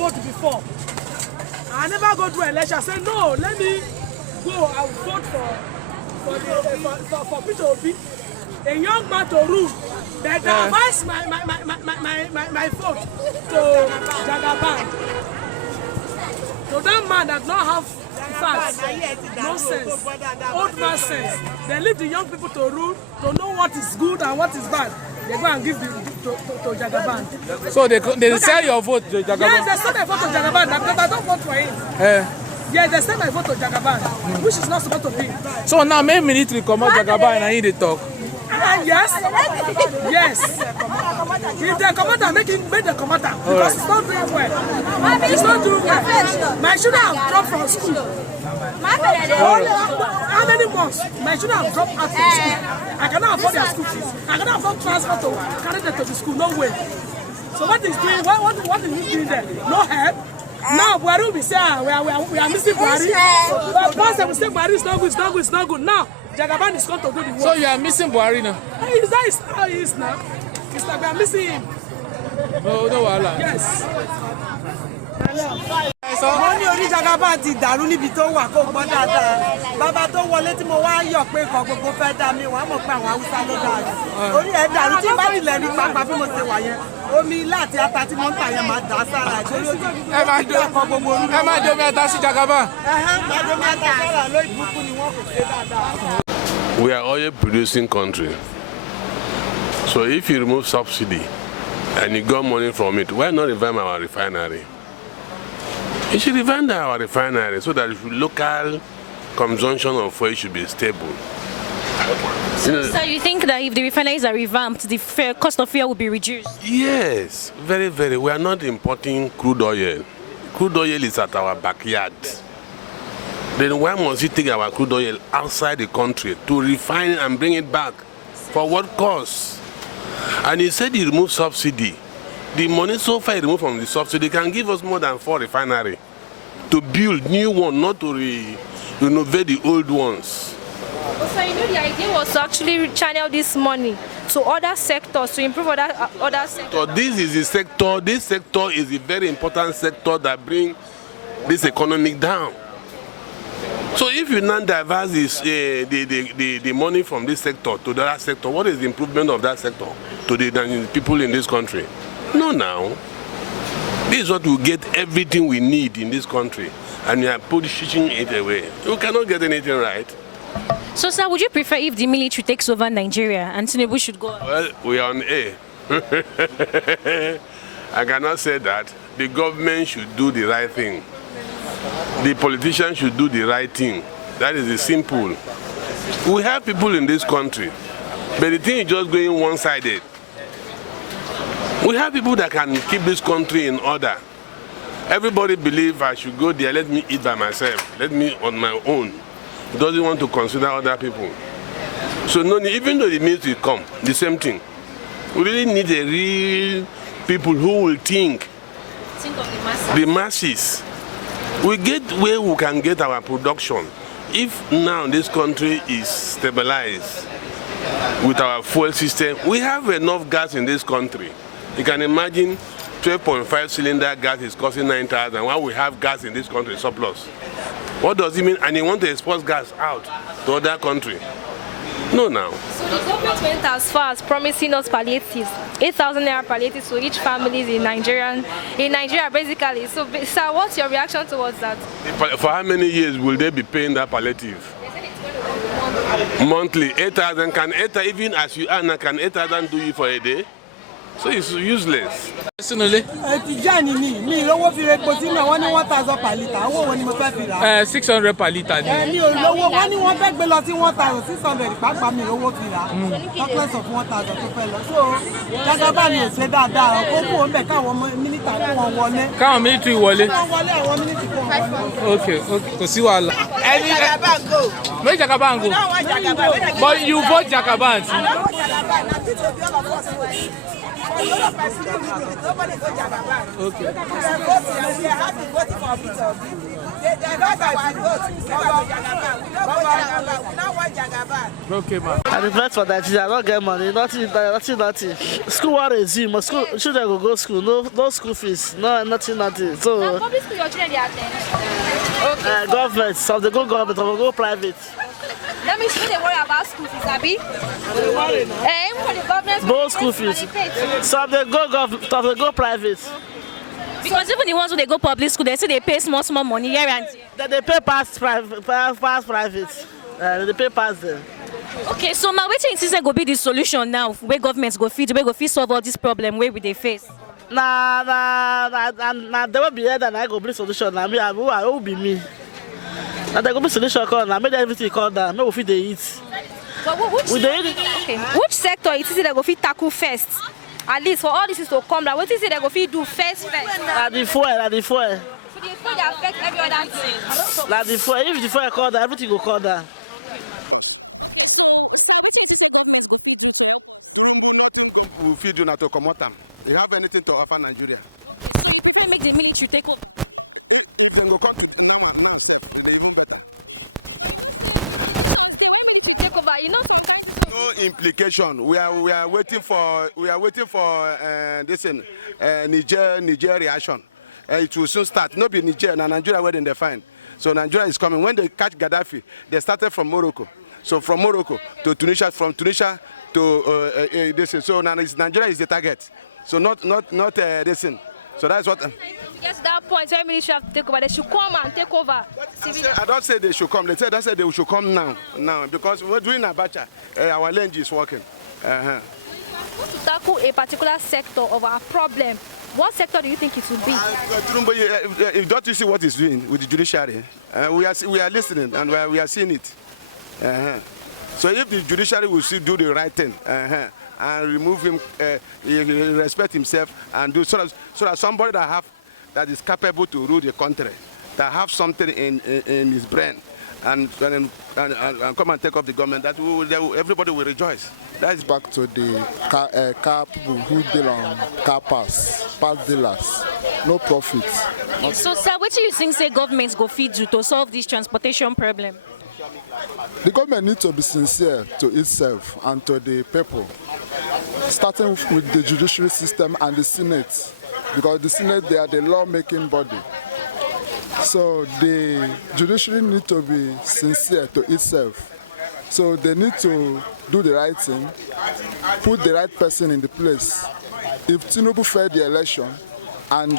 vote before. I never go to election. I say no, let me go. I will vote for Peter Obi, a young man to rule. But I advise my vote to Jagaban. So that man does not have facts, no sense, old man sense. They leave the young people to rule, to know what is good and what is bad. They go and give to Jagaban. So they sell your vote to Jagaban? Yes, they sell my vote to Jagaban because I don't vote for him. Yeah, they sell my vote to Jagaban, which is not supposed to be. So now maybe military come out Jagaban and he talk. Yes. Yes. If they come out and make them come out because it's not doing well. It's not doing well. My children have dropped from school. How many months? My children have dropped out from school. I cannot afford their school fees. I cannot afford transport to carry them to the school. No way. So what is doing? What is he doing there? No help. Now Buhari will be saying we are missing Buhari. But once they will say Buhari is not good, it's not good, it's not good. Now Jagaban is going to do the work. So you are missing Buhari now? That is how he is now. It's like we are missing him. No, wahala. Yes. Wọ́n ní orí Jagaban ti dàrú níbi tó wà kó gbọ́ dáadáa. Bàbá tó wọlé tí mo wá yọ̀ pé nǹkan gbogbo fẹ́ dá mi, wọ́n á mọ̀ pé àwọn Haúsá ló dàrú. Orí ẹ̀ dàrú tí bá tilẹ̀ rí pápá bí mo ṣe wà yẹn. Omi láti ata tí wọ́n ń tà yẹn máa dà sára. Ẹ máa domi ata sí Jagaban. Máa domi ata sára lórí burúkú ni wọ́n kò ṣe dáadáa. We are oil producing country. So if you remove subsidy and you got money from it, why not revamp our refinery? You should revamp our refinery so that local consumption of oil should be stable. So you think that if the refineries are revamped, the cost of fuel will be reduced? Yes, very, very. We are not importing crude oil. Crude oil is at our backyard. Then why must we take our crude oil outside the country to refine and bring it back? For what cost? And he said he removed subsidy. The money so far removed from the subsidy can give us more than 4 refineries to build new ones, not to renovate the old ones. So you know the idea was to actually channel this money to other sectors, to improve other sectors. So this is the sector. This sector is a very important sector that brings this economy down. So if you now divert the money from this sector to the other sector, what is the improvement of that sector to the people in this country? No, now. This is what will get everything we need in this country, and you are pushing it away. You cannot get anything right. So, sir, would you prefer if the military takes over Nigeria and Tinubu should go? Well, we are on A. I cannot say that. The government should do the right thing. The politicians should do the right thing. That is the simple. We have people in this country, but the thing is just going one-sided. We have people that can keep this country in order. Everybody believes I should go there, let me eat by myself, let me on my own. Doesn't want to consider other people. So no, even though the military come, the same thing. We really need a real people who will think Of the masses. We get where we can get our production. If now this country is stabilized with our fuel system, we have enough gas in this country. You can imagine 12.5 cylinder gas is costing 9,000 while we have gas in this country surplus. What does it mean? And they want to export gas out to other countries. No, now. So the government went as far as promising us palliatives, 8,000 naira palliatives to each family in Nigeria basically. So, sir, what's your reaction towards that? For how many years will they be paying that palliative? Monthly, 8,000. Can 8,000, even as you are now, can 8,000 do you for a day? So it's useless. Personally? 600 per litre. Count military wallet. Okay. See what? Make Jagaban go. But you vote Jagaban. Okay. Okay, man. I invest for Nigeria. I don't get money. Nothing. School will resume. School children will go school. No school fees. No, nothing. So Now, public school, your children, they attend. government. Some they go government. Some go private. Let me see they worry about school fees, Abi. Even for the government Both school fees. Some they go government. Some they go private. Because even the ones who they go public school, they say they pay small money here and there. Then they pay past private. They pay past them. Okay, so my waiting is go be the solution now. Where governments go feed, where go feed solve all this problem where we they face. Nah, they will be here and I go bring solution. I mean, who will be me? Now they go bring solution. Now make everything come down. Make we feed they eat. But which sector it is that go fit tackle first? At least for all this is to come down, what is it that go fit do first? The fuel. So the food that affect every other thing. Like the fuel. If the fuel come down, everything will come down. Nothing will feed you now to come out. You have anything to offer Nigeria? So you prefer make the military take over? You can go come to now, sir. It's even better. When military take over, you know sometimes. No implication. We are waiting for this in Niger reaction. It will soon start. No be Niger and Nigeria where they find. So Nigeria is coming. When they catch Gaddafi, they started from Morocco. So from Morocco to Tunisia, from Tunisia to this. So now Nigeria is the target. So not this. So that's what. Yes, that point where military have to take over, they should come and take over. I don't say they should come. They said they should come now because we're doing Abacha. Our land is working. To tackle a particular sector of our problem, what sector do you think it would be? If don't you see what he's doing with the judiciary? We are listening and we are seeing it. So if the judiciary will still do the right thing and remove him, respect himself and do so that somebody that is capable to rule the country, that have something in his brain and come and take up the government, that everybody will rejoice. That is back to the car people who deal on car pass dealers. No profit. So sir, what do you think say governments go feed you to solve this transportation problem? The government needs to be sincere to itself and to the people, starting with the judiciary system and the Senate, because the Senate, they are the law-making body. So the judiciary needs to be sincere to itself. So they need to do the right thing, put the right person in the place. If Tinubu failed the election and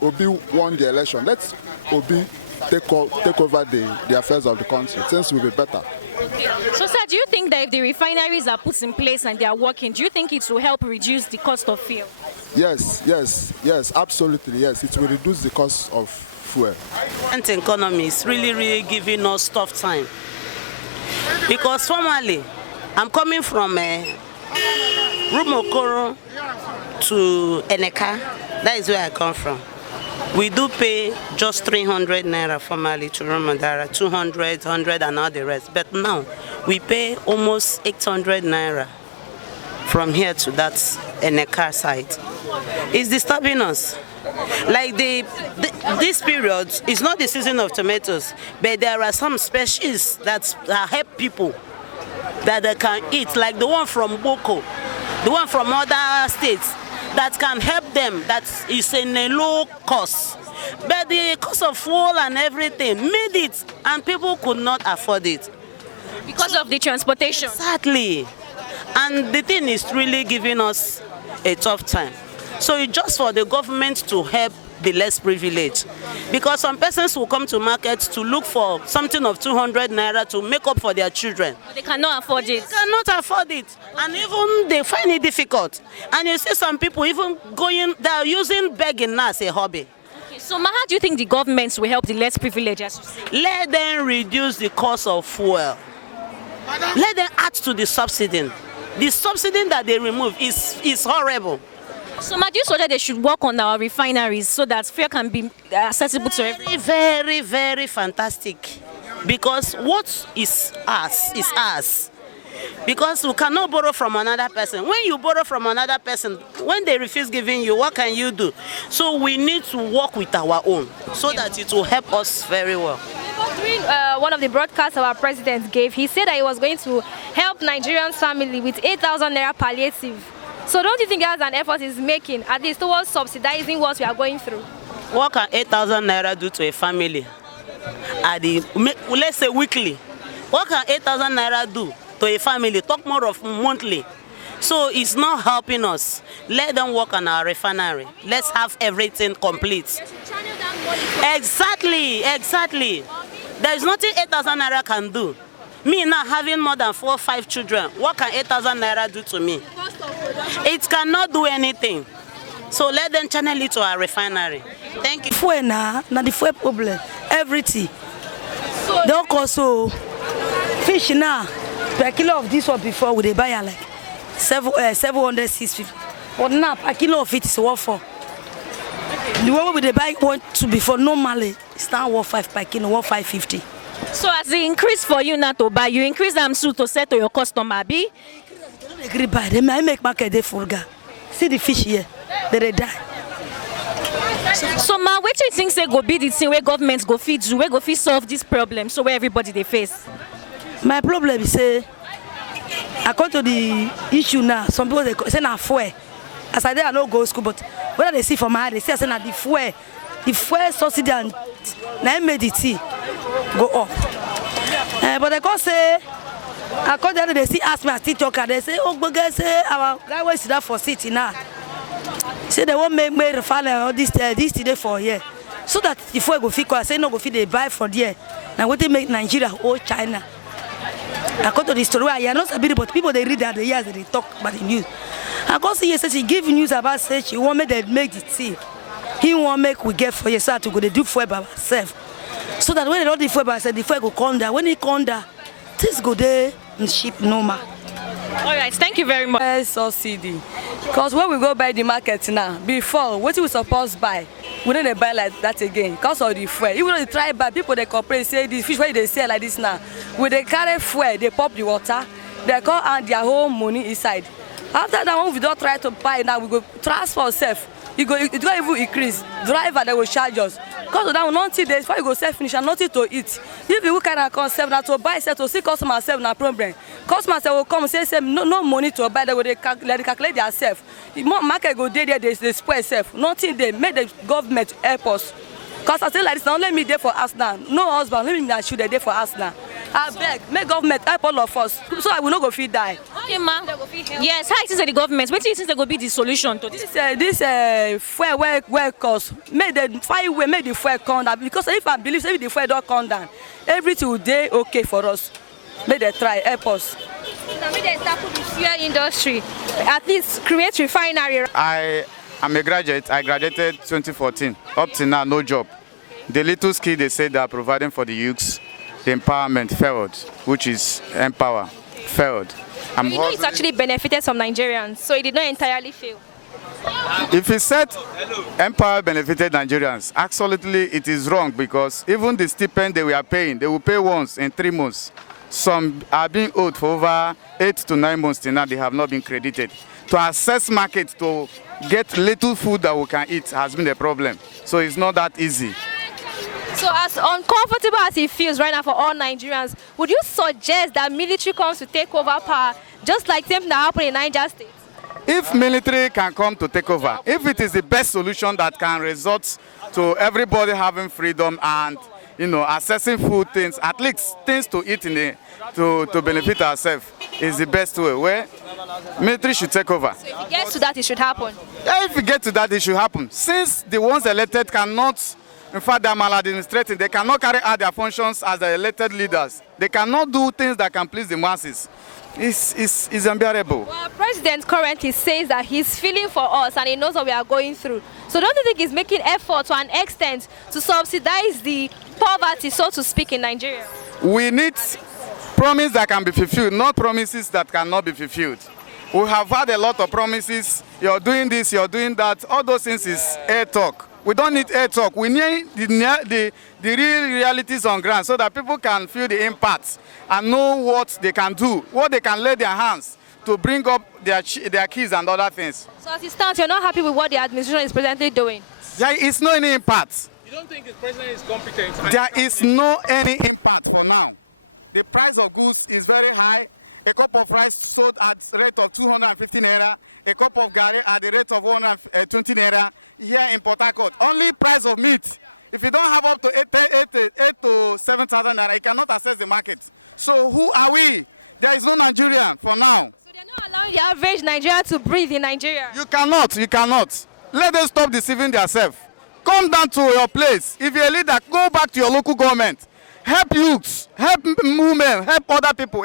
Obi won the election, let Obi take over the affairs of the country. Things will be better. Okay. So sir, do you think that if the refineries are put in place and they are working, do you think it will help reduce the cost of fuel? Yes, absolutely, yes. It will reduce the cost of fuel. The economy is really giving us tough time. Because formerly, I'm coming from Rumokoro to Eneka. That is where I come from. We do pay just 300 naira formerly to Ramadara, 200, 100 and all the rest. But now we pay almost 800 naira from here to that Eneka site. It's disturbing us. Like this period is not the season of tomatoes, but there are some species that help people that they can eat, like the one from Boko, the one from other states, that can help them, that is in a low cost. But the cost of fuel and everything made it, and people could not afford it. Because of the transportation? Exactly. And the thing is really giving us a tough time. So it's just for the government to help the less privileged. Because some persons will come to market to look for something of 200 naira to make up for their children. But they cannot afford it. They cannot afford it. And even they find it difficult. And you see some people even they are using begging now as a hobby. Okay, so how do you think the governments will help the less privileged? Let them reduce the cost of fuel. Let them add to the subsidy. The subsidy that they remove is horrible. So, do you say that they should work on our refineries so that fuel can be accessible to everyone? Very fantastic. Because what is ours is ours. because we cannot borrow from another person. When you borrow from another person, when they refuse giving you, what can you do? So we need to work with our own so that it will help us very well. During one of the broadcasts our president gave, he said that he was going to help Nigerian family with 8,000 naira palliative. So don't you think that's an effort he's making, at least towards subsidizing what we are going through? What can 8,000 naira do to a family? Let's say weekly. What can 8,000 naira do to a family? Talk more of monthly. So it's not helping us. Let them work on our refinery. Let's have everything complete. Exactly. There is nothing 8,000 naira can do. Me now having more than 4 or 5 children, what can 8,000 naira do to me? It cannot do anything. So let them channel it to our refinery. Thank you. Fuel now the fuel problem. Everything. Don't also fish now. Per kilo of this one before we buy like 700, 650. But now a kilo of it is worth 4. The one we buy 1, 2 before normally it's now worth 5 per kilo, worth 550. So as the increase for you not to buy, you increase them soon to sell to your customer, be? They don't agree buy them. I make market day for ga. See the fish here, they die. So ma, what do you think say go be the thing where government go feed you, where go feed solve this problem, so where everybody they face? My problem is say, according to the issue now, some people they say na fuel. As I don't go to school, but whether they see from my eye, they say na the fuel subsidy and na made the tea go up. But they can't say, according to they see ask me as tea talker, they say, oh, but guys say our guy was there for city now. Say they won't make me refine this today for here. So that the fuel go fit, I say no go fit they buy for there. Now what they make Nigeria or China. According to the story, I not a bit, but people they read that the years they talk about the news. I go see she give news about say she want me to make the tea. He want make we get for yourself to go to do fuel by ourselves. So that when they don't do fuel by ourselves, the fuel go come down. When it come down, things go there and ship normal. All right, thank you very much. Subsidy. Because when we go buy the market now, before, what we supposed to buy, we don't buy like that again because of the fuel. Even though they try buy, people they complain, say the fish where they sell like this now. When they carry fuel, they pop the water, they come and their whole money inside. After that, when we don't try to buy now, we go transport self. It don't even increase. Driver they will charge us. Because of that, nothing days before you go sell finish and nothing to eat. If you kind of concept now to buy, sell to see customer sell na problem. Customer will come and say no money to buy. They will calculate themselves. Market go there, they spoil self. Nothing they make the government help us. Because I say like this, now let me there for us now. No husband, let me not shoot there for us now. I beg, make government help all of us, so I will not go feed die. Okay, ma. Yes, how it is the government? What do you think will be the solution to this? This fuel where cost, make the fire way, make the fuel come down. Because if I believe if the fuel don't come down, everything will be okay for us. Make they try, help us. Now, make they tackle the fuel industry, at least create refinery. I am a graduate. I graduated 2014. Up to now, no job. The little skill they say they are providing for the youths, the empowerment failed, which is empower, failed. You know it's actually benefited some Nigerians, so it did not entirely fail. If it said empower benefited Nigerians, absolutely it is wrong, because even the stipend they were paying, they will pay once in 3 months. Some are being owed for over 8 to 9 months till now, they have not been credited. To access market, to get little food that we can eat has been a problem. So it's not that easy. So as uncomfortable as it feels right now for all Nigerians, would you suggest that military comes to take over power, just like something that happened in Niger State? If military can come to take over, if it is the best solution that can result to everybody having freedom and accessing food things, at least things to eat to benefit ourselves, is the best way. Where military should take over. So if it gets to that, it should happen. Yeah, if it gets to that, it should happen. Since the ones elected cannot, in fact, they are maladministrating. They cannot carry out their functions as the elected leaders. They cannot do things that can please the masses. It's unbearable. Well, our president currently says that he's feeling for us and he knows what we are going through. So don't you think he's making effort to an extent to subsidize the poverty, so to speak, in Nigeria? We need promises that can be fulfilled, not promises that cannot be fulfilled. We have had a lot of promises. You're doing this, you're doing that. All those things is air talk. We don't need air talk. We need the real realities on ground so that people can feel the impact and know what they can do, what they can lay their hands to bring up their kids and other things. So as it stands, you're not happy with what the administration is presently doing? There is no any impact. You don't think the president is competent? There is no any impact for now. The price of goods is very high. A cup of rice sold at the rate of 250 naira. A cup of gari at the rate of 120 naira here in Port Harcourt. Only price of meat. If you don't have up to 8 to 7,000 naira, you cannot access the market. So who are we? There is no Nigerian for now. So they're not allowing the average Nigerian to breathe in Nigeria? You cannot. Let them stop deceiving themselves. Come down to your place. If you're a leader, go back to your local government. Help youths, help women, help other people.